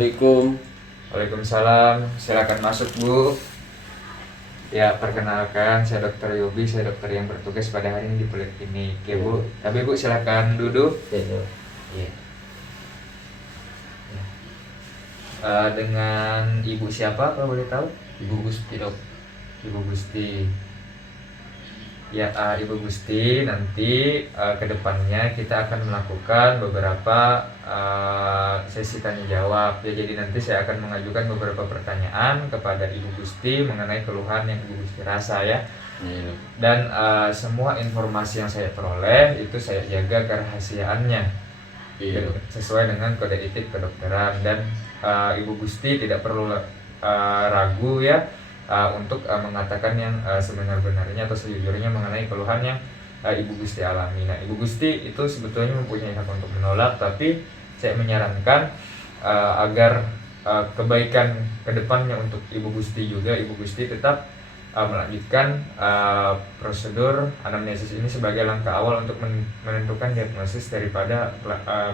Assalamualaikum. Waalaikumsalam, silakan masuk Bu. Ya, perkenalkan saya Dokter Yobi, saya dokter yang bertugas pada hari ini di Poliklinik ya Bu. Tapi Bu silakan duduk. Ya. Dengan Ibu siapa kalau boleh tahu? Ibu Gusti dok. Ibu Gusti. Ya, Ibu Gusti, nanti kedepannya kita akan melakukan beberapa sesi tanya jawab. Ya, jadi nanti saya akan mengajukan beberapa pertanyaan kepada Ibu Gusti mengenai keluhan yang Ibu Gusti rasa ya. Iya dok. Dan semua informasi yang saya peroleh itu saya jaga kerahasiaannya. Iya dok. Sesuai dengan kode etik kedokteran, dan Ibu Gusti tidak perlu ragu ya untuk mengatakan yang sebenar-benarnya atau sejujurnya mengenai keluhan yang Ibu Gusti alami. Nah, Ibu Gusti itu sebetulnya mempunyai hak untuk menolak, tapi saya menyarankan agar kebaikan kedepannya untuk Ibu Gusti juga, Ibu Gusti tetap melanjutkan prosedur anamnesis ini sebagai langkah awal untuk menentukan diagnosis daripada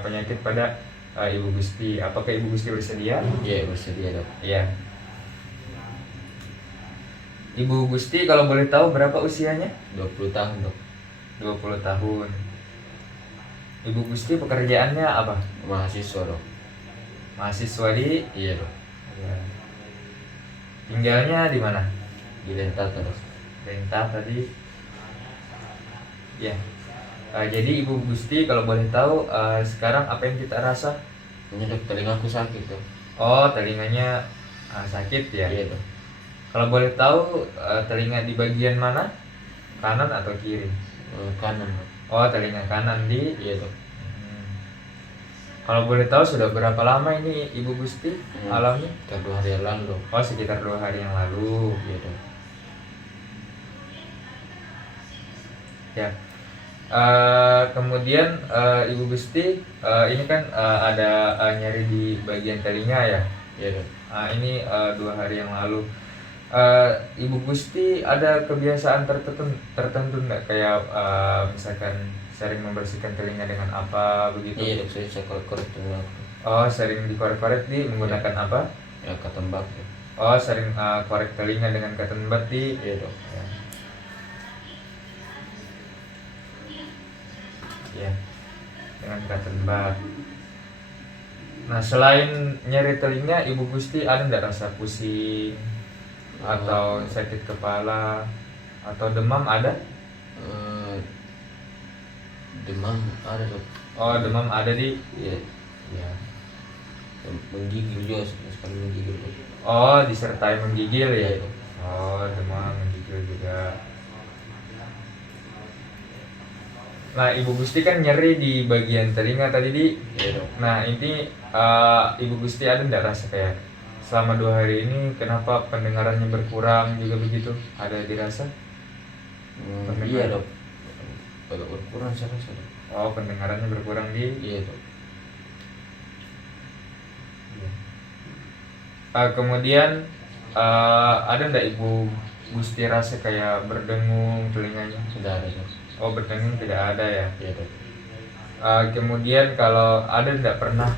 penyakit pada Ibu Gusti. Apakah Ibu Gusti bersedia? Iya bersedia dok. Iya. Ibu Gusti kalau boleh tahu berapa usianya? 20 tahun dok. 20 tahun. Ibu Gusti pekerjaannya apa? Mahasiswa dok. Mahasiswa di? Iya dok. Ya. Tinggalnya di mana? Di Dentata dok. Perintah tadi. Ya. Jadi Ibu Gusti kalau boleh tahu sekarang apa yang kita rasa? Ini dok, telingaku sakit dok. Oh, telinganya sakit ya? Iya dok. Kalau boleh tahu telinga di bagian mana? Kanan atau kiri? Kanan dok. Oh, telinga kanan di. Iya dok. Kalau boleh tahu sudah berapa lama ini Ibu Gusti alami? Sekitar 2 hari yang lalu dok. Oh, sekitar 2 hari yang lalu. Iya dok. Ya. Kemudian Ibu Gusti ini kan ada nyeri di bagian telinga ya. Iya dok. Ini 2 hari yang lalu. Ibu Gusti ada kebiasaan tertentu nggak, kayak misalkan sering membersihkan telinga dengan apa begitu? Iya dok, saya korek-korek telinga. Oh, sering dikorek-korek di menggunakan apa? Ya cotton bud dok. Oh, sering korek telinga dengan cotton bud di. Iya dok. Ya, dengan cotton bud. Nah, selain nyeri telinga, Ibu Gusti ada nggak rasa pusing atau sakit kepala atau demam ada? Demam ada dok. Oh, demam ada di. Iya. Ya. Menggigil juga, sekali menggigil dok. Oh, disertai menggigil ya? Iya dok. Oh, demam menggigil juga. Nah, Ibu Gusti kan nyeri di bagian telinga tadi di. Iya dok. Nah, ini Ibu Gusti ada nggak rasa kayak selama 2 hari ini kenapa pendengarannya berkurang juga begitu? Ada dirasa? Iya dok. Agak berkurang saya rasa dok. Oh, pendengarannya berkurang di. Iya dok. Kemudian ada nggak Ibu Gusti rasa kayak berdengung telinganya? Tidak ada dok. Oh, berdengung tidak ada ya? Iya dok. Kemudian kalau ada nggak pernah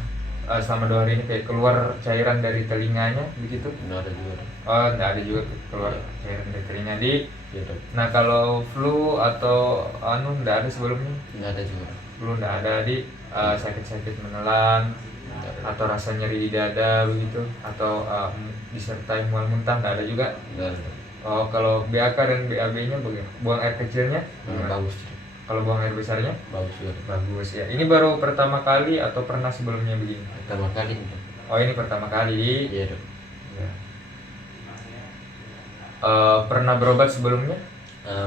selama 2 hari ini kayak keluar cairan dari telinganya begitu? Tidak ada juga dok. Oh, nggak ada juga keluar cairan dari telinga di. Iya dok. Nah, kalau flu atau nggak ada sebelumnya? Tidak ada juga dok. Flu nggak ada di. Sakit-sakit menelan atau rasa nyeri di dada begitu, atau disertai mual muntah nggak ada juga? Tidak ada dok. Oh, kalau BAK dan BAB-nya bagaimana? Buang air kecilnya? Bagus dok. Kalau buang air besarnya? Bagus juga dok. Bagus ya. Ini baru pertama kali atau pernah sebelumnya begini? Pertama kali dok. Oh, ini pertama kali. Iya dok. Ya. Pernah berobat sebelumnya?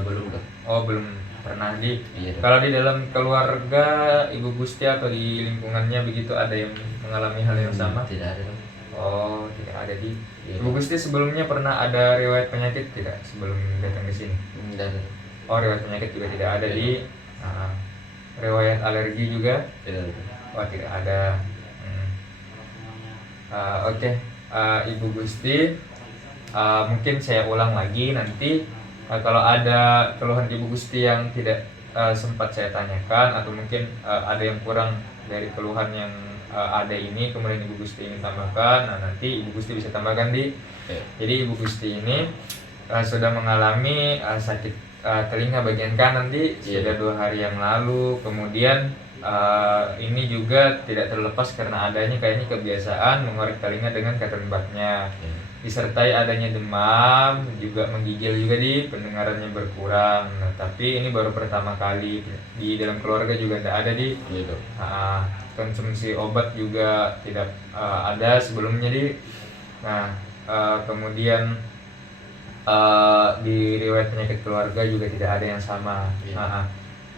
Belum dok. Oh, belum pernah di. Iya dok. Kalau di dalam keluarga Ibu Gusti atau di lingkungannya begitu ada yang mengalami hal yang sama? Tidak ada dok. Oh, tidak ada di. Iya, Ibu Gusti sebelumnya pernah ada riwayat penyakit tidak sebelum datang ke sini? Tidak ada dok. Oh, riwayat penyakit juga tidak ada Iya. di. Riwayat alergi juga? Tidak ada dok. Oh, tidak ada. Oke. Ibu Gusti, mungkin saya ulang lagi nanti. Kalau ada keluhan Ibu Gusti yang tidak sempat saya tanyakan, atau mungkin ada yang kurang dari keluhan yang ada ini kemudian Ibu Gusti ingin tambahkan, nah nanti Ibu Gusti bisa tambahkan di. Jadi Ibu Gusti ini sudah mengalami sakit telinga bagian kanan sudah 2 hari yang lalu, kemudian ini juga tidak terlepas karena adanya kayaknya kebiasaan mengorek telinga dengan cotton budnya, disertai adanya demam, juga menggigil juga pendengarannya berkurang. Nah, tapi ini baru pertama kali di dalam keluarga juga tidak ada konsumsi obat juga tidak ada sebelumnya Nah, kemudian di riwayat penyakit keluarga juga tidak ada yang sama.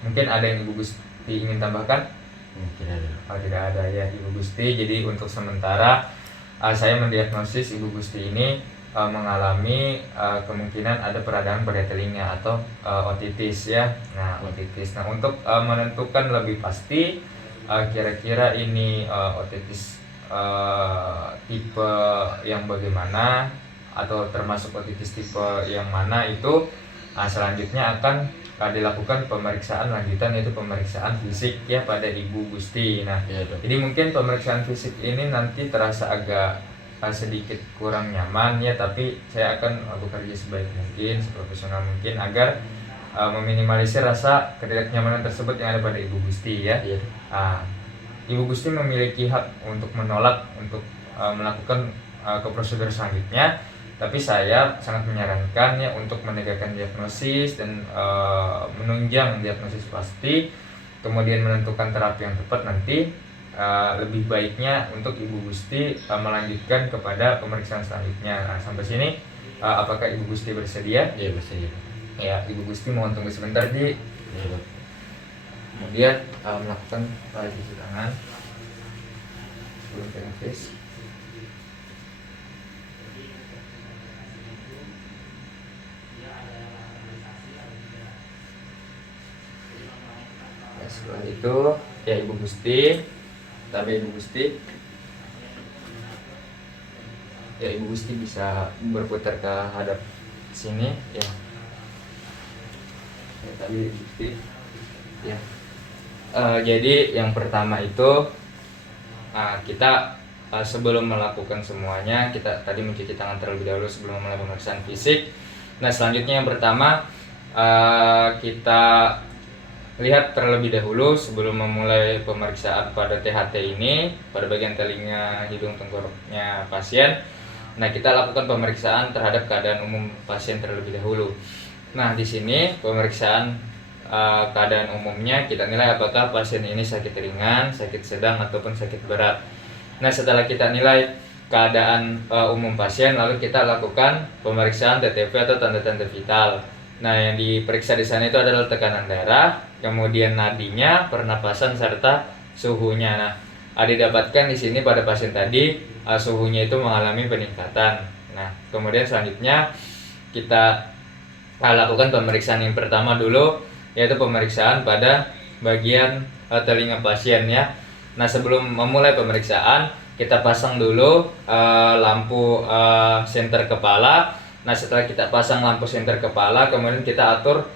Mungkin ada yang Ibu Gusti ingin tambahkan? Mungkin ada. Tidak ada ya Ibu Gusti. Jadi untuk sementara saya mendiagnosis Ibu Gusti ini mengalami kemungkinan ada peradangan pada telinga atau otitis ya. Nah, otitis. Nah, untuk menentukan lebih pasti kira-kira ini otitis tipe yang bagaimana atau termasuk otitis tipe yang mana itu selanjutnya akan dilakukan pemeriksaan lanjutan, yaitu pemeriksaan fisik ya pada Ibu Gusti. Nah, jadi mungkin pemeriksaan fisik ini nanti terasa agak sedikit kurang nyaman ya, tapi saya akan bekerja sebaik mungkin, seprofesional mungkin agar meminimalisir rasa ketidaknyamanan tersebut yang ada pada Ibu Gusti ya. Ibu Gusti memiliki hak untuk menolak untuk melakukan ke prosedur selanjutnya, tapi saya sangat menyarankan ya untuk menegakkan diagnosis dan menunjang diagnosis pasti, kemudian menentukan terapi yang tepat nanti. Lebih baiknya untuk Ibu Gusti melanjutkan kepada pemeriksaan selanjutnya. Nah, sampai sini apakah Ibu Gusti bersedia? Iya, bersedia. Ya, Ibu Gusti mohon tunggu sebentar kemudian melakukan cuci tangan sebelum pegang face. Ya, setelah itu ya Ibu Gusti, tapi Ibu Gusti ya Ibu Gusti bisa berputar ke hadap sini ya. Tadi Ibu Gusti ya. Jadi yang pertama itu kita sebelum melakukan semuanya kita tadi mencuci tangan terlebih dahulu sebelum memulai pemeriksaan fisik. Nah, selanjutnya yang pertama kita lihat terlebih dahulu sebelum memulai pemeriksaan pada THT ini, pada bagian telinga, hidung, tenggoroknya pasien. Nah, kita lakukan pemeriksaan terhadap keadaan umum pasien terlebih dahulu. Nah, di sini pemeriksaan keadaan umumnya kita nilai apakah pasien ini sakit ringan, sakit sedang, ataupun sakit berat. Nah, setelah kita nilai keadaan umum pasien, lalu kita lakukan pemeriksaan TTV atau tanda-tanda vital. Nah, yang diperiksa di sana itu adalah tekanan darah, kemudian nadinya, pernapasan, serta suhunya. Nah, didapatkan di sini pada pasien tadi suhunya itu mengalami peningkatan. Nah, kemudian selanjutnya kita lakukan pemeriksaan yang pertama dulu, yaitu pemeriksaan pada bagian telinga pasien ya. Nah, sebelum memulai pemeriksaan kita pasang dulu lampu senter kepala. Nah, setelah kita pasang lampu senter kepala, kemudian kita atur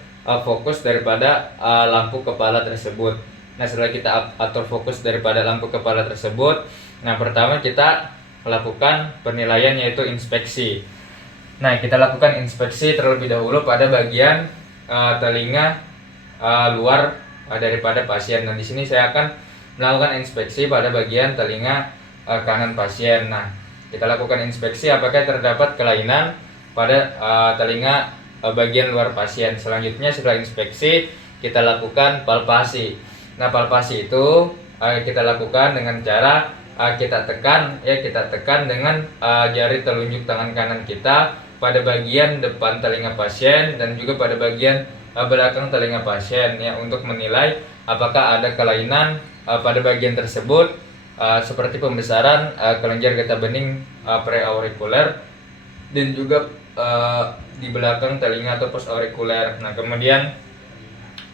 fokus daripada lampu kepala tersebut. Nah, setelah kita atur fokus daripada lampu kepala tersebut, nah pertama kita lakukan penilaian yaitu inspeksi. Nah, kita lakukan inspeksi terlebih dahulu pada bagian telinga luar daripada pasien. Nah, di sini saya akan melakukan inspeksi pada bagian telinga kanan pasien. Nah, kita lakukan inspeksi apakah terdapat kelainan pada telinga bagian luar pasien. Selanjutnya setelah inspeksi kita lakukan palpasi. Nah, palpasi itu kita lakukan dengan cara kita tekan dengan jari telunjuk tangan kanan kita pada bagian depan telinga pasien dan juga pada bagian belakang telinga pasien ya, untuk menilai apakah ada kelainan pada bagian tersebut seperti pembesaran kelenjar getah bening preaurikuler dan juga di belakang telinga atau postaurikuler. Nah, kemudian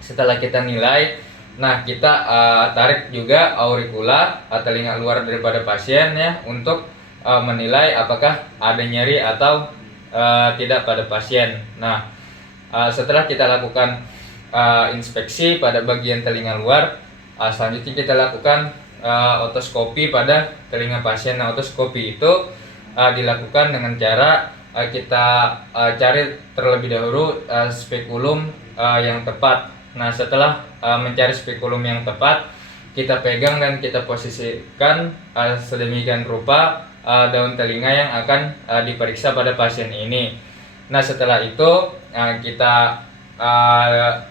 setelah kita nilai, nah kita tarik juga aurikula telinga luar daripada pasien ya, untuk menilai apakah ada nyeri atau tidak pada pasien. Nah, setelah kita lakukan inspeksi pada bagian telinga luar, selanjutnya kita lakukan otoskopi pada telinga pasien. Nah, otoskopi itu dilakukan dengan cara kita cari terlebih dahulu spekulum yang tepat. Nah, setelah mencari spekulum yang tepat, kita pegang dan kita posisikan sedemikian rupa daun telinga yang akan diperiksa pada pasien ini. Nah, setelah itu kita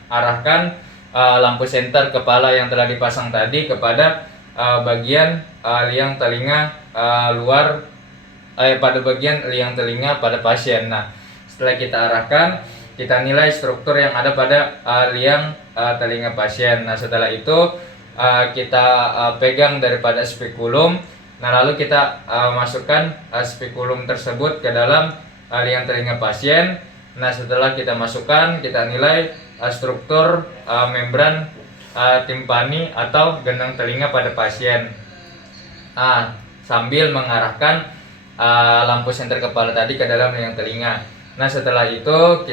arahkan lampu senter kepala yang telah dipasang tadi kepada bagian liang telinga luar, pada bagian liang telinga pada pasien. Nah, setelah kita arahkan, kita nilai struktur yang ada pada liang telinga pasien. Nah, setelah itu kita pegang daripada spekulum. Nah, lalu kita masukkan spekulum tersebut ke dalam liang telinga pasien. Nah, setelah kita masukkan, kita nilai struktur membran timpani atau gendang telinga pada pasien. Sambil mengarahkan lampu senter kepala tadi ke dalam liang telinga. Nah, setelah itu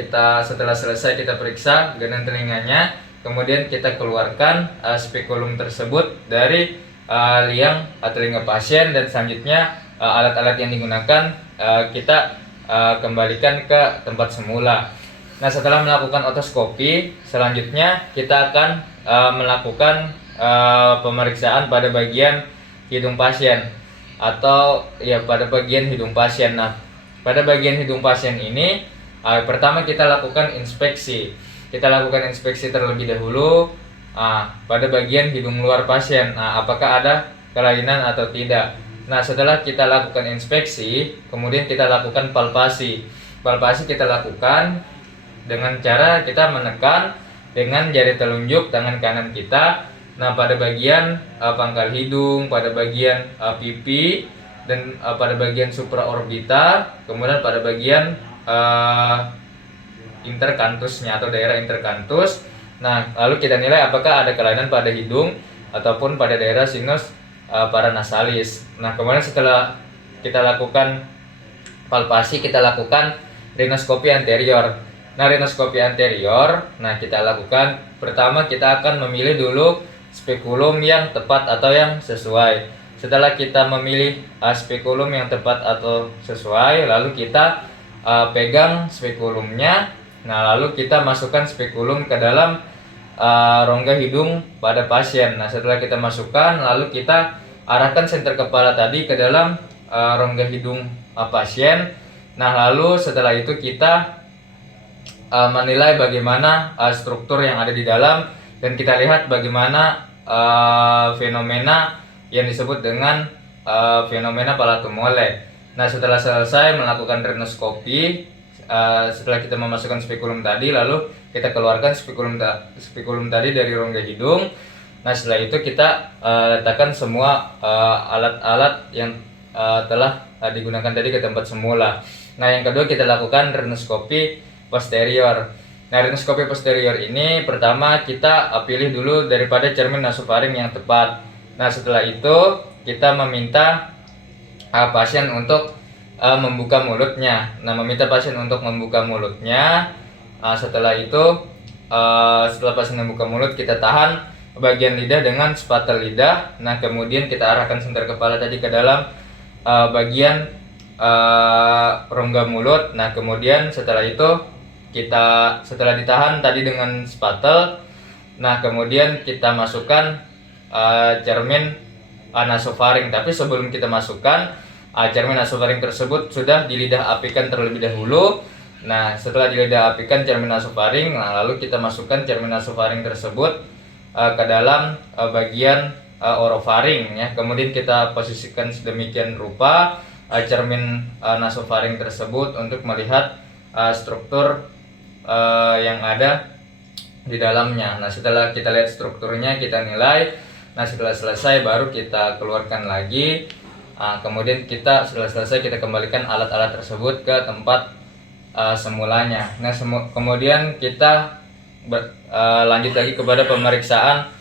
setelah selesai kita periksa gendang telinganya, kemudian kita keluarkan spekulum tersebut dari liang telinga pasien, dan selanjutnya alat-alat yang digunakan kita kembalikan ke tempat semula. Nah, setelah melakukan otoskopi, selanjutnya kita akan melakukan pemeriksaan pada bagian hidung pasien atau pada bagian hidung pasien. Nah, pada bagian hidung pasien ini pertama kita lakukan inspeksi. Kita lakukan inspeksi terlebih dahulu pada bagian hidung luar pasien. Nah, apakah ada kelainan atau tidak. Nah, setelah kita lakukan inspeksi, kemudian kita lakukan palpasi. Palpasi kita lakukan dengan cara kita menekan dengan jari telunjuk tangan kanan kita. Nah, pada bagian pangkal hidung, pada bagian pipi, dan pada bagian supraorbita, kemudian pada bagian interkantusnya atau daerah interkantus. Nah, lalu kita nilai apakah ada kelainan pada hidung ataupun pada daerah sinus paranasalis. Nah, kemudian setelah kita lakukan palpasi, kita lakukan rinoskopi anterior. Nah, rinoskopi anterior, kita lakukan pertama kita akan memilih dulu spekulum yang tepat atau yang sesuai. Setelah kita memilih spekulum yang tepat atau sesuai, lalu kita pegang spekulumnya. Nah, lalu kita masukkan spekulum ke dalam rongga hidung pada pasien. Nah, setelah kita masukkan, lalu kita arahkan senter kepala tadi ke dalam rongga hidung pasien. Nah, lalu setelah itu kita menilai bagaimana struktur yang ada di dalam, dan kita lihat bagaimana fenomena yang disebut dengan fenomena palatum mole. Nah, setelah selesai melakukan rinoskopi, setelah kita memasukkan spekulum tadi, lalu kita keluarkan spekulum tadi dari rongga hidung. Nah, setelah itu kita letakkan semua alat-alat yang telah digunakan tadi ke tempat semula. Nah, yang kedua kita lakukan rinoskopi posterior. Nah, rinoskopi posterior ini pertama kita pilih dulu daripada cermin nasofaring yang tepat. Nah, setelah itu kita meminta pasien untuk membuka mulutnya. Nah, meminta pasien untuk membuka mulutnya. Setelah itu setelah pasien membuka mulut, kita tahan bagian lidah dengan spatel lidah. Nah, kemudian kita arahkan senter kepala tadi ke dalam bagian rongga mulut. Nah, kemudian setelah itu setelah ditahan tadi dengan spatel, nah kemudian kita masukkan cermin nasofaring. Tapi sebelum kita masukkan cermin nasofaring tersebut sudah dilidah apikan terlebih dahulu. Nah, setelah dilidah apikan cermin nasofaring, lalu kita masukkan cermin nasofaring tersebut ke dalam bagian orofaring ya. Kemudian kita posisikan sedemikian rupa cermin nasofaring tersebut untuk melihat struktur yang ada di dalamnya. Nah, setelah kita lihat strukturnya, kita nilai. Nah, setelah selesai baru kita keluarkan lagi. Kemudian setelah selesai kita kembalikan alat-alat tersebut ke tempat semulanya. Nah, kemudian kita lanjut lagi kepada pemeriksaan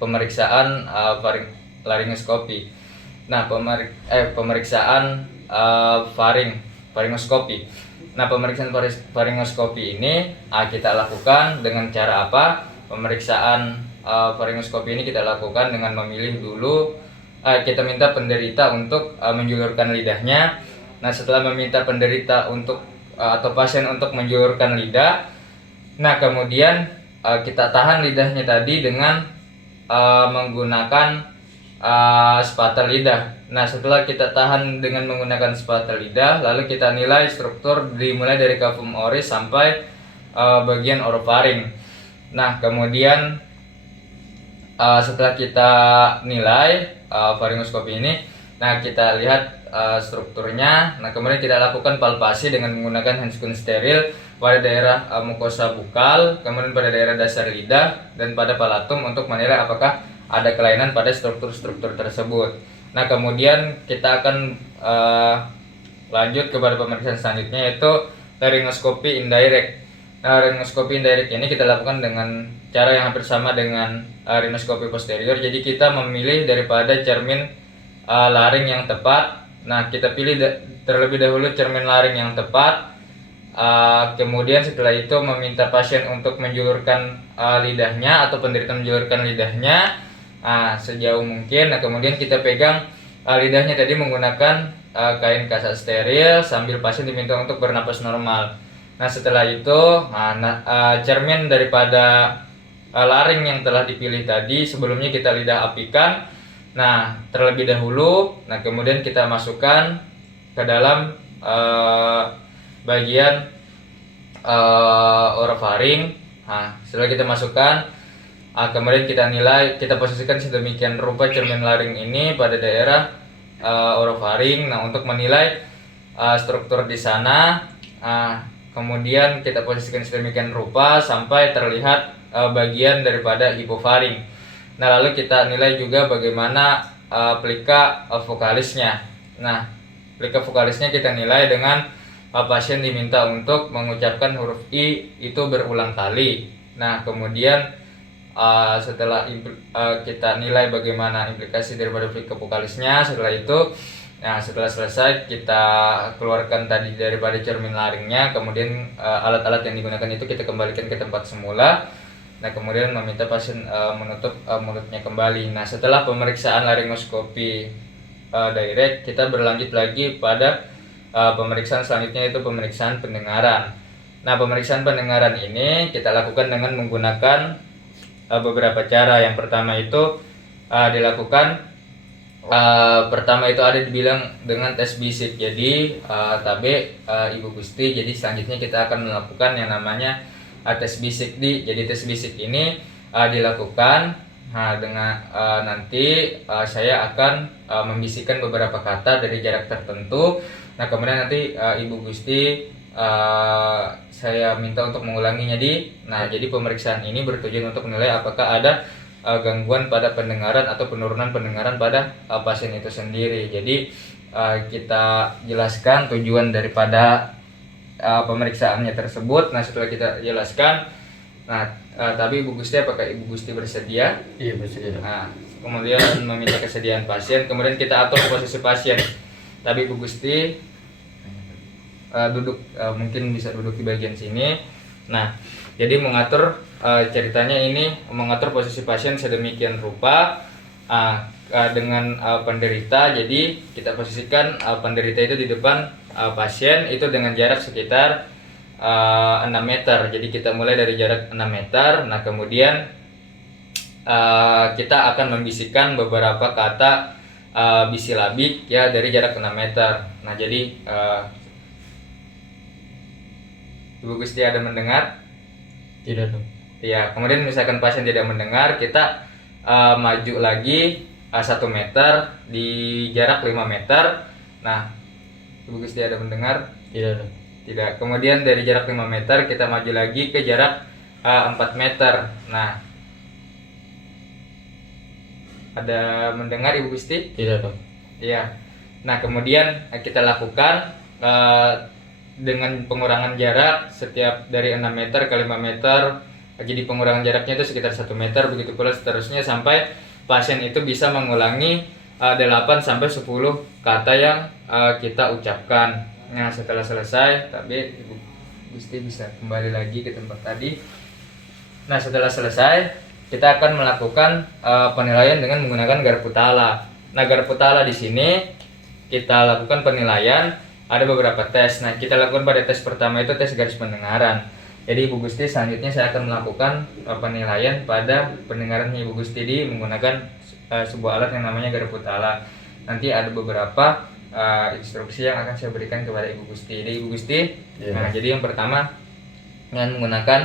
pemeriksaan laringoskopi. Nah, pemeriksaan faringoskopi. Nah, pemeriksaan faringoskopi ini kita lakukan dengan cara apa? Pemeriksaan faringoskopi ini kita lakukan dengan memilih dulu, kita minta penderita untuk menjulurkan lidahnya. Nah, setelah meminta penderita untuk atau pasien untuk menjulurkan lidah, nah kemudian kita tahan lidahnya tadi dengan menggunakan spatel lidah. Nah, setelah kita tahan dengan menggunakan spatel lidah, lalu kita nilai struktur dimulai dari cavum oris sampai bagian orofaring. Nah, kemudian setelah kita nilai faringoskopi ini, nah kita lihat strukturnya. Nah, kemudian kita lakukan palpasi dengan menggunakan handscoon steril pada daerah mukosa bukal, kemudian pada daerah dasar lidah dan pada palatum untuk menilai apakah ada kelainan pada struktur-struktur tersebut. Nah, kemudian kita akan lanjut kepada pemeriksaan selanjutnya, yaitu laryngoskopi indirect. Nah, laryngoskopi indirect ini kita lakukan dengan cara yang hampir sama dengan rhinoskopi posterior. Jadi kita memilih daripada cermin laring yang tepat. Nah, kita pilih terlebih dahulu cermin laring yang tepat. Kemudian setelah itu meminta pasien untuk menjulurkan lidahnya atau penderita menjulurkan lidahnya sejauh mungkin. Nah, kemudian kita pegang lidahnya tadi menggunakan kain kasat steril sambil pasien diminta untuk bernapas normal. Nah, setelah itu cermin daripada laring yang telah dipilih tadi sebelumnya kita lidah apikan. Nah, terlebih dahulu, nah kemudian kita masukkan ke dalam bagian orofaring. Nah, setelah kita masukkan, kemudian kita nilai, kita posisikan sedemikian rupa cermin laring ini pada daerah orofaring. Nah, untuk menilai struktur di sana, kemudian kita posisikan sedemikian rupa sampai terlihat bagian daripada hipofaring. Nah, lalu kita nilai juga bagaimana plika vokalisnya. Nah, plika vokalisnya kita nilai dengan pasien diminta untuk mengucapkan huruf I itu berulang kali. Nah, kemudian setelah kita nilai bagaimana implikasi daripada plika vokalisnya, setelah itu, nah setelah selesai kita keluarkan tadi daripada cermin laringnya, kemudian alat-alat yang digunakan itu kita kembalikan ke tempat semula. Nah, kemudian meminta pasien menutup mulutnya kembali. Nah, setelah pemeriksaan laryngoskopi direct, kita berlanjut lagi pada pemeriksaan selanjutnya, yaitu pemeriksaan pendengaran. Nah, pemeriksaan pendengaran ini kita lakukan dengan menggunakan beberapa cara. Yang pertama itu dilakukan pertama itu ada dibilang dengan tes bisik. Jadi Ibu Gusti, jadi selanjutnya kita akan melakukan yang namanya tes bisik. Jadi tes bisik ini dilakukan dengan nanti saya akan membisikkan beberapa kata dari jarak tertentu. Nah, kemudian nanti Ibu Gusti saya minta untuk mengulanginya. Jadi pemeriksaan ini bertujuan untuk menilai apakah ada gangguan pada pendengaran atau penurunan pendengaran pada pasien itu sendiri. Jadi kita jelaskan tujuan daripada pemeriksaannya tersebut. Nah, setelah kita jelaskan, tapi Ibu Gusti, apakah Ibu Gusti bersedia? Iya, bersedia. Nah, kemudian meminta kesediaan pasien, kemudian kita atur posisi pasien. Tapi Ibu Gusti duduk, mungkin bisa duduk di bagian sini. Nah, jadi mengatur ceritanya ini mengatur posisi pasien sedemikian rupa dengan penderita. Jadi kita posisikan penderita itu di depan pasien itu dengan jarak sekitar 6 meter. Jadi kita mulai dari jarak 6 meter. Nah, kemudian kita akan membisikkan beberapa kata bisilabik ya dari jarak 6 meter. Nah, jadi Ibu Gusti ada mendengar? Tidak dong. Ya, kemudian misalkan pasien tidak mendengar, kita maju lagi 1 meter di jarak 5 meter. Nah, Ibu Gusti ada mendengar? Tidak dong. Tidak. Kemudian dari jarak 5 meter kita maju lagi ke jarak 4 meter. Nah, ada mendengar Ibu Gusti? Tidak dong. Iya. Nah, kemudian kita lakukan dengan pengurangan jarak setiap dari 6 meter ke 5 meter. Jadi pengurangan jaraknya itu sekitar 1 meter, begitu pula seterusnya sampai pasien itu bisa mengulangi 8 sampai 10 kata yang kita ucapkan. Nah, setelah selesai, tapi Ibu Gusti bisa kembali lagi ke tempat tadi. Nah, setelah selesai, kita akan melakukan penilaian dengan menggunakan garpu tala. Nah, garpu tala di sini kita lakukan penilaian, ada beberapa tes. Nah, kita lakukan pada tes pertama itu tes garis pendengaran. Jadi Ibu Gusti selanjutnya saya akan melakukan penilaian pada pendengarannya Ibu Gusti di menggunakan sebuah alat yang namanya garpu tala. Nanti ada beberapa instruksi yang akan saya berikan kepada Ibu Gusti. Jadi Ibu Gusti, nah jadi yang pertama dengan menggunakan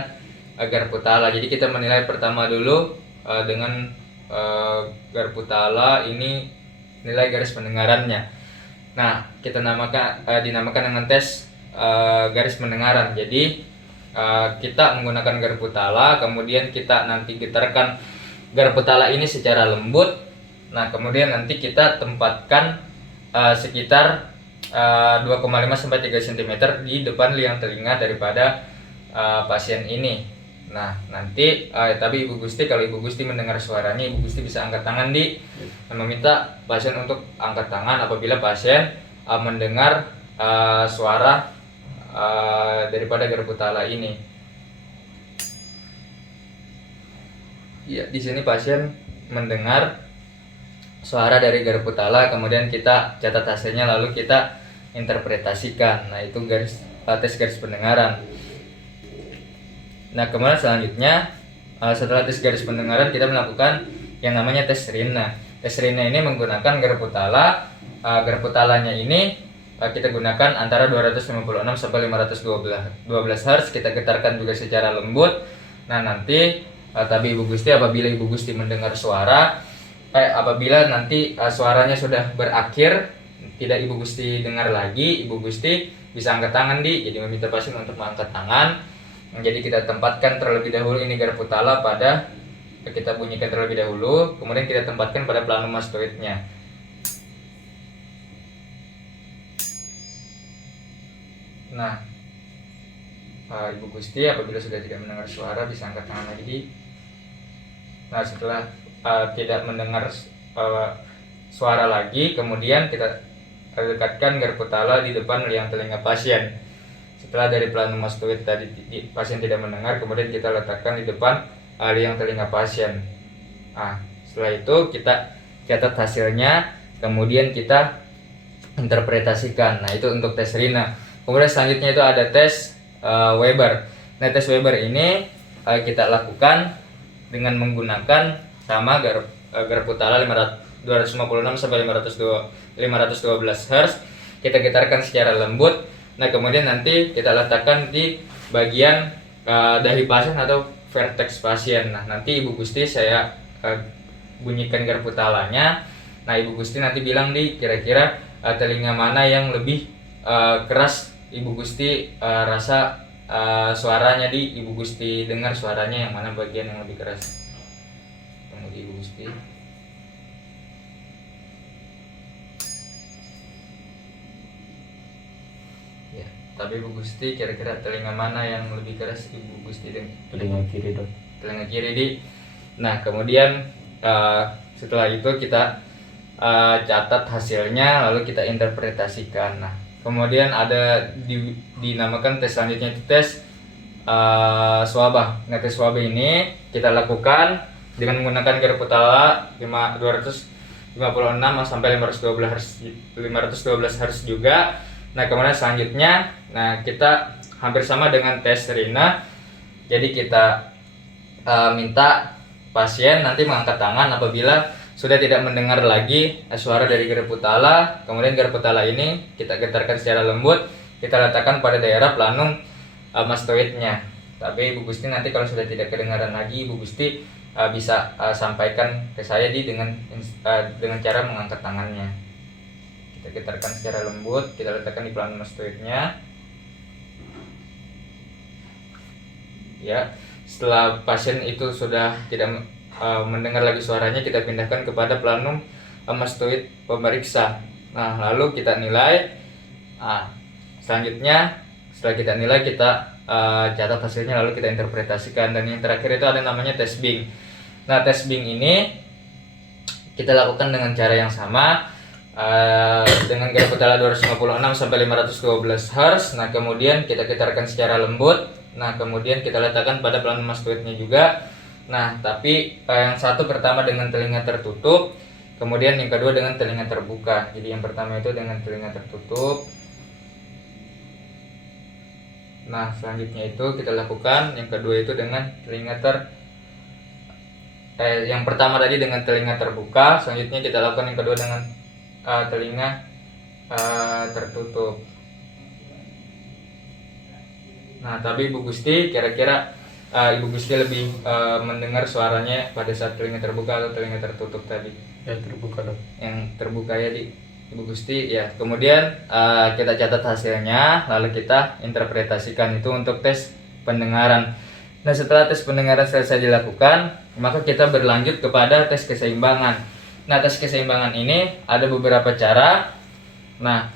garpu tala. Jadi kita menilai pertama dulu dengan garpu tala ini nilai garis pendengarannya. Nah, kita dinamakan dengan tes garis pendengaran. Jadi kita menggunakan garpu tala, kemudian kita nanti getarkan garpu tala ini secara lembut. Nah, kemudian nanti kita tempatkan sekitar 2,5 sampai 3 cm di depan liang telinga daripada pasien ini. Nah, nanti tapi Ibu Gusti, kalau Ibu Gusti mendengar suaranya, Ibu Gusti bisa angkat tangan dan meminta pasien untuk angkat tangan apabila pasien mendengar suara daripada garpu tala ini. Ya, di sini pasien mendengar suara dari garpu tala, kemudian kita catat hasilnya lalu kita interpretasikan. Nah, itu tes garis pendengaran. Nah, kemudian selanjutnya setelah tes garis pendengaran kita melakukan yang namanya tes Rina. Tes Rina ini menggunakan garpu tala. Garpu talanya ini kita gunakan antara 256 sampai 512 Hz. Kita getarkan juga secara lembut. Nah, nanti tapi Ibu Gusti, apabila Ibu Gusti mendengar suara apabila nanti suaranya sudah berakhir, tidak Ibu Gusti dengar lagi, Ibu Gusti bisa angkat tangan jadi meminta pasien untuk mengangkat tangan. Jadi kita tempatkan terlebih dahulu ini garpu tala kita bunyikan terlebih dahulu, kemudian kita tempatkan pada planum mastoidnya. Nah, Ibu Gusti apabila sudah tidak mendengar suara bisa angkat tangan lagi. Nah, setelah tidak mendengar suara lagi, kemudian kita dekatkan garpu tala di depan liang telinga pasien. Setelah dari planum mastoid tadi pasien tidak mendengar, kemudian kita letakkan di depan liang telinga pasien. Nah, setelah itu kita catat hasilnya, kemudian kita interpretasikan. Nah, itu untuk tes Rina. Kemudian selanjutnya itu ada tes Weber. Nah, tes Weber ini kita lakukan dengan menggunakan sama garpu tala 256 sampai 512 Hz. Kita getarkan secara lembut. Nah, kemudian nanti kita letakkan di bagian dahi pasien atau vertex pasien. Nah, nanti Ibu Gusti saya bunyikan garpu talanya. Nah, Ibu Gusti nanti bilang kira-kira telinga mana yang lebih keras Ibu Gusti rasa suaranya Ibu Gusti dengar suaranya yang mana bagian yang lebih keras. Tunggu Ibu Gusti. Ya, tapi Ibu Gusti kira-kira telinga mana yang lebih keras Ibu Gusti dengar? Telinga kiri, Dok. Telinga kiri Nah, kemudian setelah itu kita catat hasilnya lalu kita interpretasikan. Nah, kemudian ada dinamakan tes selanjutnya itu tes swabah. Nah, tes swabah ini kita lakukan dengan menggunakan garpu tala 256 sampai 512 Hz juga. Nah, kemudian selanjutnya kita hampir sama dengan tes Rina. Jadi kita minta pasien nanti mengangkat tangan apabila sudah tidak mendengar lagi suara dari garpu tala. Kemudian garpu tala ini kita getarkan secara lembut, kita letakkan pada daerah planum mastoidnya. Tapi Ibu Gusti nanti kalau sudah tidak kedengaran lagi, Ibu Gusti bisa sampaikan ke saya dengan cara mengangkat tangannya. Kita getarkan secara lembut, kita letakkan di planum mastoidnya. Ya, setelah pasien itu sudah tidak mendengar lagi suaranya, kita pindahkan kepada planum mastoid pemeriksa. Nah, lalu kita nilai. Selanjutnya setelah kita nilai, kita catat hasilnya lalu kita interpretasikan. Dan yang terakhir itu ada namanya tes Bing. Nah, tes Bing ini kita lakukan dengan cara yang sama. dengan gaya putala 256 sampai 512 Hz. Nah, kemudian kita getarkan secara lembut. Nah, kemudian kita letakkan pada pelan emas fluidnya juga. Nah, tapi yang satu pertama dengan telinga tertutup, kemudian yang kedua dengan telinga terbuka. Jadi yang pertama itu dengan telinga tertutup. Nah, selanjutnya itu kita lakukan yang kedua itu dengan telinga yang pertama tadi dengan telinga terbuka, selanjutnya kita lakukan yang kedua dengan telinga tertutup. Nah, tapi Ibu Gusti kira-kira Ibu Gusti lebih mendengar suaranya pada saat telinga terbuka atau telinga tertutup tadi? Ya terbuka dong. Yang terbuka ya di Ibu Gusti ya. Kemudian kita catat hasilnya, lalu kita interpretasikan itu untuk tes pendengaran. Nah, setelah tes pendengaran selesai dilakukan, maka kita berlanjut kepada tes keseimbangan. Nah, tes keseimbangan ini ada beberapa cara. Nah,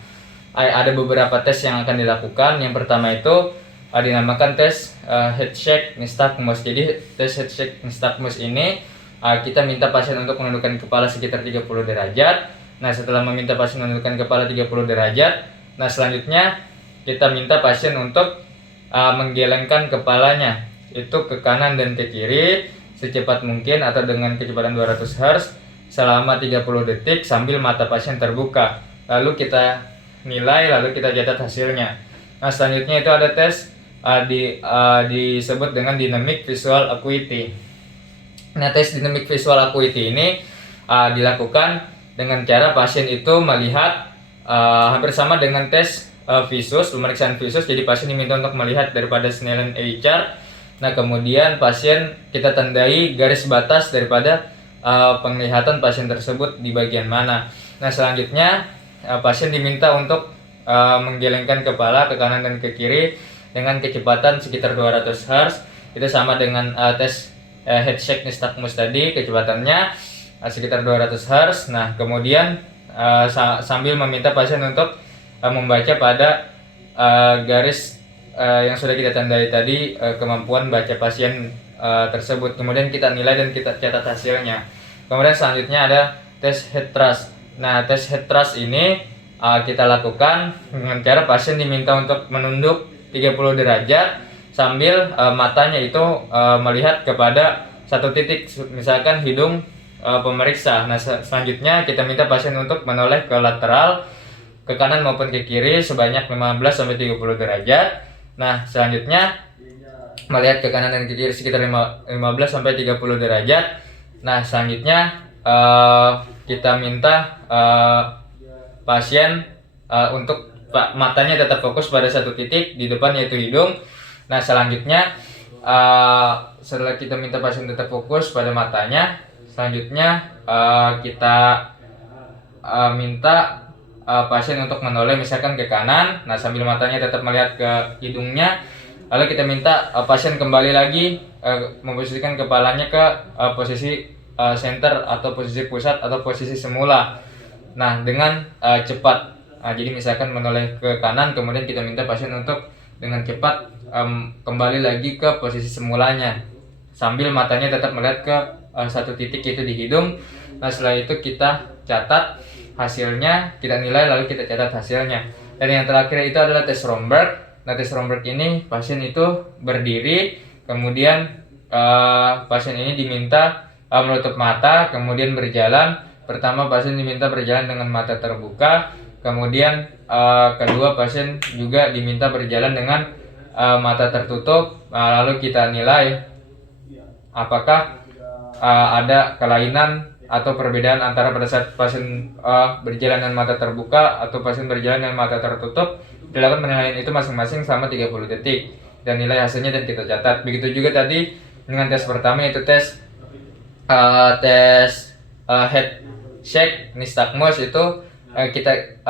ada beberapa tes yang akan dilakukan. Yang pertama itu dinamakan tes head shake nystagmus. Jadi tes head shake nystagmus ini kita minta pasien untuk menundukkan kepala sekitar 30 derajat. Nah, setelah meminta pasien menundukkan kepala 30 derajat, nah selanjutnya kita minta pasien untuk menggelengkan kepalanya itu ke kanan dan ke kiri secepat mungkin atau dengan kecepatan 200 Hz selama 30 detik sambil mata pasien terbuka. Lalu kita nilai, lalu kita catat hasilnya. Nah, selanjutnya itu ada tes disebut dengan dynamic visual acuity. Nah, tes dynamic visual acuity ini dilakukan dengan cara pasien itu melihat hampir sama dengan tes visus, pemeriksaan visus. Jadi pasien diminta untuk melihat daripada Snellen eye chart. Nah, kemudian pasien kita tandai garis batas daripada penglihatan pasien tersebut di bagian mana. Nah, selanjutnya pasien diminta untuk menggelengkan kepala ke kanan dan ke kiri dengan kecepatan sekitar 200 Hz. Itu sama dengan tes head shake nystagmus tadi, kecepatannya sekitar 200 Hz. Nah, kemudian sambil meminta pasien untuk membaca pada garis yang sudah kita tandai tadi kemampuan baca pasien tersebut. Kemudian kita nilai dan kita catat hasilnya. Kemudian selanjutnya ada tes head thrust. Nah, tes head thrust ini kita lakukan dengan cara pasien diminta untuk menunduk 30 derajat sambil matanya itu melihat kepada satu titik, misalkan hidung pemeriksa. Nah, selanjutnya kita minta pasien untuk menoleh ke lateral, ke kanan maupun ke kiri sebanyak 15-30 derajat. Nah, selanjutnya melihat ke kanan dan ke kiri sekitar 15-30 derajat. Nah, selanjutnya kita minta pasien untuk matanya tetap fokus pada satu titik di depan yaitu hidung. Nah, selanjutnya setelah kita minta pasien tetap fokus pada matanya, selanjutnya kita minta pasien untuk menoleh misalkan ke kanan, nah sambil matanya tetap melihat ke hidungnya. Lalu kita minta pasien kembali lagi memposisikan kepalanya ke posisi center atau posisi pusat atau posisi semula. Nah, dengan cepat. Nah, jadi misalkan menoleh ke kanan, kemudian kita minta pasien untuk dengan cepat kembali lagi ke posisi semulanya sambil matanya tetap melihat ke satu titik yaitu di hidung. Nah, setelah itu kita catat hasilnya, kita nilai, lalu kita catat hasilnya. Dan yang terakhir itu adalah tes Romberg. Nah, tes Romberg ini pasien itu berdiri, kemudian pasien ini diminta menutup mata, kemudian berjalan. Pertama pasien diminta berjalan dengan mata terbuka, kemudian kedua pasien juga diminta berjalan dengan mata tertutup. Lalu kita nilai apakah ada kelainan atau perbedaan antara pada saat pasien berjalan dengan mata terbuka atau pasien berjalan dengan mata tertutup. Dilakukan penilaian itu masing-masing selama 30 detik dan nilai hasilnya dan kita catat. Begitu juga tadi dengan tes pertama yaitu tes head shake nystagmus itu kita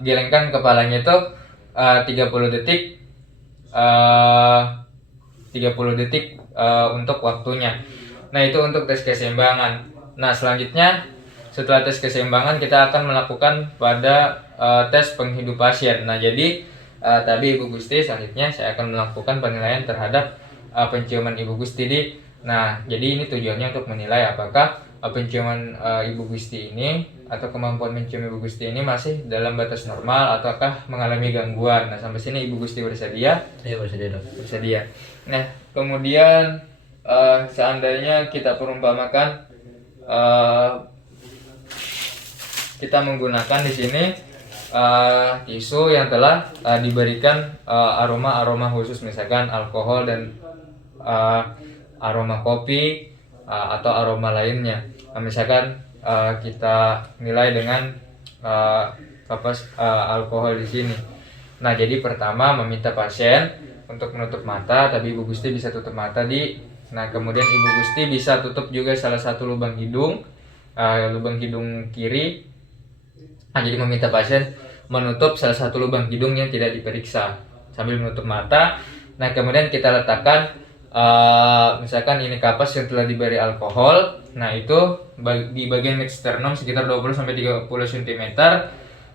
gelengkan kepalanya itu 30 detik 30 detik untuk waktunya. Nah, itu untuk tes keseimbangan. Nah, selanjutnya setelah tes keseimbangan kita akan melakukan pada tes penghidup pasien. Nah, jadi tadi Ibu Gusti, selanjutnya saya akan melakukan penilaian terhadap penciuman Ibu Gusti. Nah, jadi ini tujuannya untuk menilai apakah penciuman Ibu Gusti ini atau kemampuan mencium Ibu Gusti ini masih dalam batas normal ataukah mengalami gangguan. Nah, sampai sini Ibu Gusti bersedia? Iya bersedia dok. Bersedia. Nah, kemudian seandainya kita perumpamakan kita menggunakan di sini tisu yang telah diberikan aroma-aroma khusus, misalkan alkohol dan aroma kopi atau aroma lainnya. Nah, misalkan kita nilai dengan alkohol di sini. Nah, jadi pertama meminta pasien untuk menutup mata, tapi Ibu Gusti bisa tutup mata Nah, kemudian Ibu Gusti bisa tutup juga salah satu lubang hidung kiri. Nah, jadi meminta pasien menutup salah satu lubang hidung yang tidak diperiksa sambil menutup mata. Nah, kemudian kita letakkan misalkan ini kapas yang telah diberi alkohol. Nah, itu di bagian sternum sekitar 20-30 cm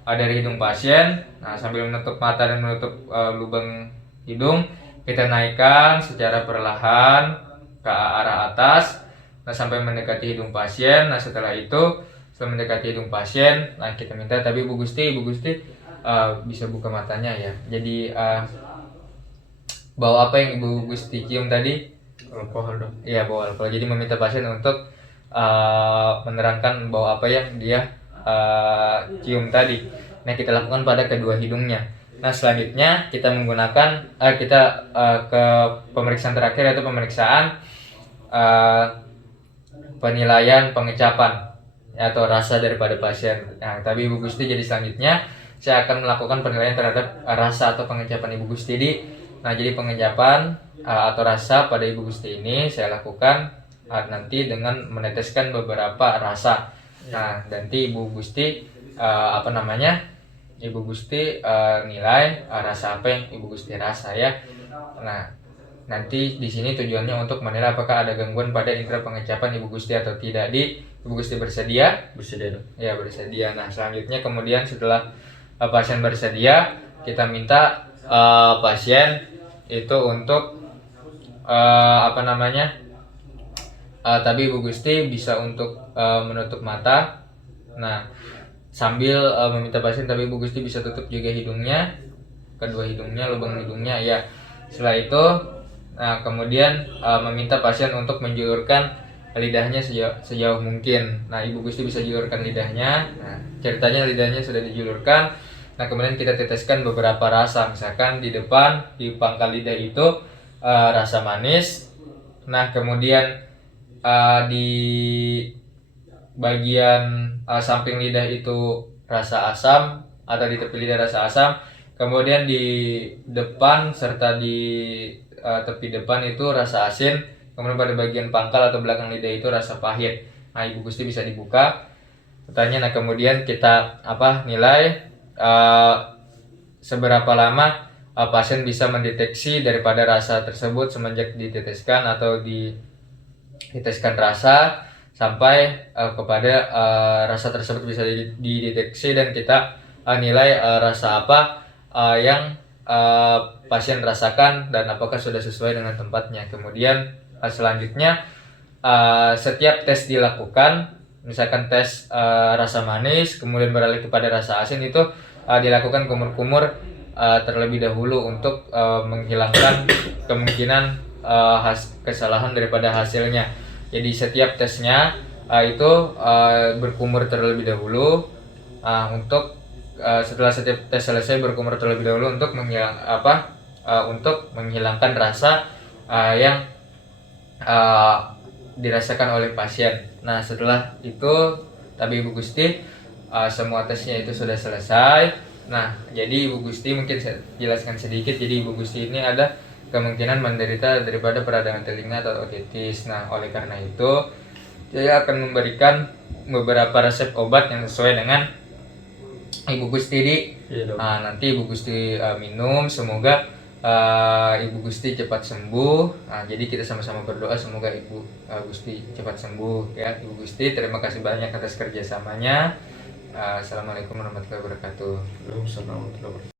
dari hidung pasien. Nah, sambil menutup mata dan menutup lubang hidung, kita naikkan secara perlahan ke arah atas. Nah, sampai mendekati hidung pasien. Nah, setelah mendekati hidung pasien, nah kita minta, tapi Ibu Gusti bisa buka matanya ya. Jadi bau apa yang Ibu Gusti cium tadi? Alkohol dok. Iya, bau alkohol. Jadi meminta pasien untuk menerangkan bau apa yang dia cium tadi. Nah, kita lakukan pada kedua hidungnya. Nah, selanjutnya kita menggunakan ke pemeriksaan terakhir, yaitu pemeriksaan penilaian pengecapan atau rasa daripada pasien. Nah, tapi Ibu Gusti, jadi selanjutnya saya akan melakukan penilaian terhadap rasa atau pengecapan Ibu Gusti Nah, jadi pengecapan atau rasa pada Ibu Gusti ini saya lakukan nanti dengan meneteskan beberapa rasa. Nah, nanti Ibu Gusti Ibu Gusti nilai rasa apa yang Ibu Gusti rasa ya. Nah, nanti di sini tujuannya untuk menilai apakah ada gangguan pada indera pengecapan Ibu Gusti atau tidak. Ibu Gusti bersedia? Bersedia dok. Ya, bersedia. Nah, selanjutnya kemudian setelah pasien bersedia, kita minta pasien itu untuk tapi Ibu Gusti bisa untuk menutup mata. Nah, sambil meminta pasien, tapi Ibu Gusti bisa tutup juga hidungnya, kedua hidungnya, lubang hidungnya ya. Setelah itu kemudian meminta pasien untuk menjulurkan lidahnya sejauh mungkin. Nah, Ibu Gusti bisa julurkan lidahnya. Nah, ceritanya lidahnya sudah dijulurkan. Nah, kemudian kita teteskan beberapa rasa, misalkan di depan, di pangkal lidah itu rasa manis. Nah, kemudian di bagian samping lidah itu rasa asam, atau di tepi lidah rasa asam. Kemudian di depan serta di tepi depan itu rasa asin. Kemudian pada bagian pangkal atau belakang lidah itu rasa pahit. Nah, Ibu Gusti bisa dibuka petanya. Nah, kemudian kita nilai seberapa lama pasien bisa mendeteksi daripada rasa tersebut semenjak diteteskan atau diteteskan rasa sampai kepada rasa tersebut bisa dideteksi, dan kita nilai rasa apa yang pasien rasakan dan apakah sudah sesuai dengan tempatnya. Kemudian selanjutnya setiap tes dilakukan, misalkan tes rasa manis kemudian beralih kepada rasa asin, itu dilakukan kumur-kumur terlebih dahulu untuk menghilangkan kemungkinan kesalahan daripada hasilnya. Jadi setiap tesnya itu berkumur terlebih dahulu untuk setelah setiap tes selesai berkumur terlebih dahulu untuk menghilangkan rasa yang dirasakan oleh pasien. Nah, setelah itu tapi Ibu Gusti semua tesnya itu sudah selesai. Nah, jadi Ibu Gusti mungkin saya jelaskan sedikit. Jadi Ibu Gusti ini ada kemungkinan menderita daripada peradangan telinga atau otitis. Nah, oleh karena itu saya akan memberikan beberapa resep obat yang sesuai dengan Ibu Gusti nanti Ibu Gusti minum. Semoga Ibu Gusti cepat sembuh. Nah, jadi kita sama-sama berdoa semoga Ibu Gusti cepat sembuh ya. Ibu Gusti, terima kasih banyak atas kerjasamanya. Assalamualaikum warahmatullahi wabarakatuh. Waalaikumsalam warahmatullahi wabarakatuh.